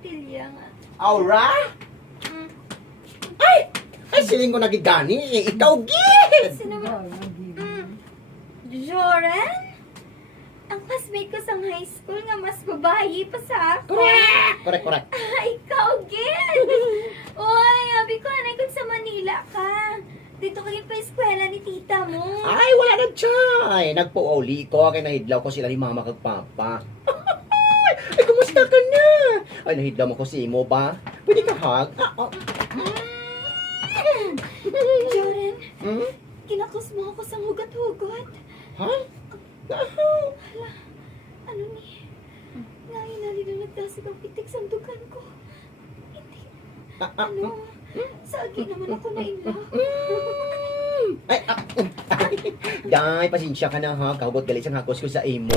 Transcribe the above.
tilya nga. Aura? Mm. Ay, siling ko nagigani. Ikaw, gid! Sino ba? Joren? Ang classmate ko sa high school nga mas babayi pa sa ako. Correct. Ikaw, Gil! Uy, abi ko, anay kung sa Manila ka. Dito kayo pa eskwela ni tita mo. Ay, wala na chay. Nagpo-oli ko. Kaya nahidlaw ko sila ni mama kag papa. Ay, kumusta ka na? Ay, nahidlaw mo ko si Imo ba? Pwede ka hug? Joren, Hmm? kinakos mo ako sa hugot-hugot. Ha? Ano ni? Nanginali na nagtasig ang pitik sa dugan ko. Hindi. Ano? Sagi naman ako na inlaw. Ay, Day, pasensya ka na ha. Kahugot galit ang hakos ko sa imo.